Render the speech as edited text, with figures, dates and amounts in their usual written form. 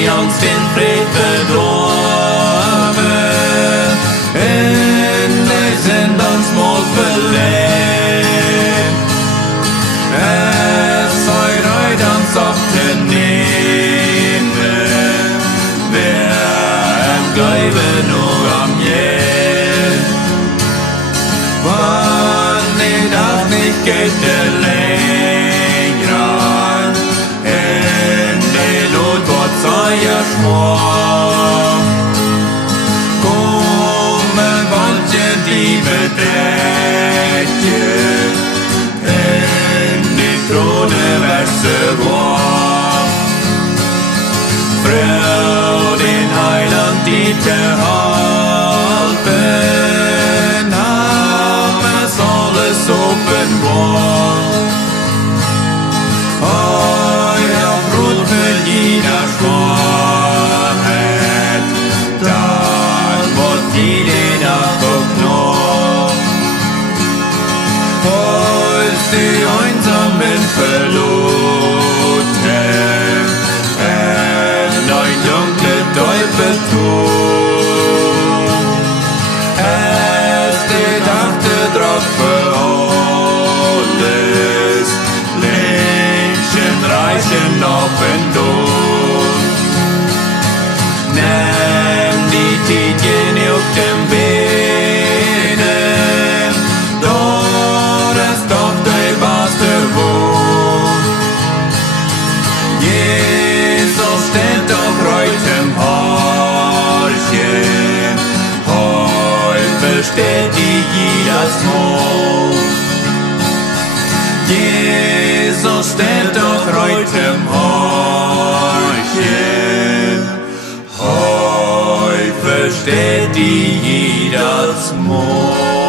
die Angst den Fried verdorben, endlich sind uns mal verlebt. Es sei reut ans Abnehmen, wer im Glaube nur am Jen. Wann die Nacht nicht geht, der Lenkrad in die Not, Gott sei ja schmor. Kommen manche die Bedecke in die Throne Wäsche war. Frau den Heiland die erhalten, haben es alles offenbar. Euer Brot für jeder Schwachheit, dann wird jede Nacht noch. Als die Einsamen verloren, ein dunkle Teufel tot. Es gedachte drauf für alles, Menschen, Reichen, auf und durch. Nimm die Tietjen auf dem Benen, dort ist doch der beste Wohn. Jesus steht doch reut im Horchen, heut versteht die jedes Mond. Jesus steht doch reut im Horchen, heut versteht die jedes Mond.